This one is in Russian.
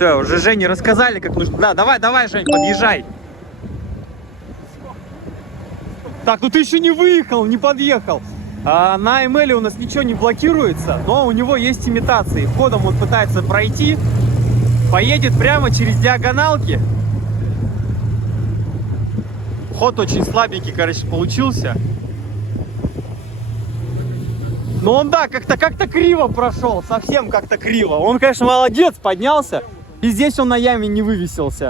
Все, уже Жене рассказали, как нужно. Да, давай, Жень, подъезжай. Так, ну ты еще не выехал, не подъехал. На ML у нас ничего не блокируется, но у него есть имитации. Входом он пытается пройти, поедет прямо через диагоналки. Ход очень слабенький, короче, получился. Но он, да, как-то криво прошел, совсем как-то криво. Он, конечно, молодец, поднялся. И здесь он на яме не вывесился.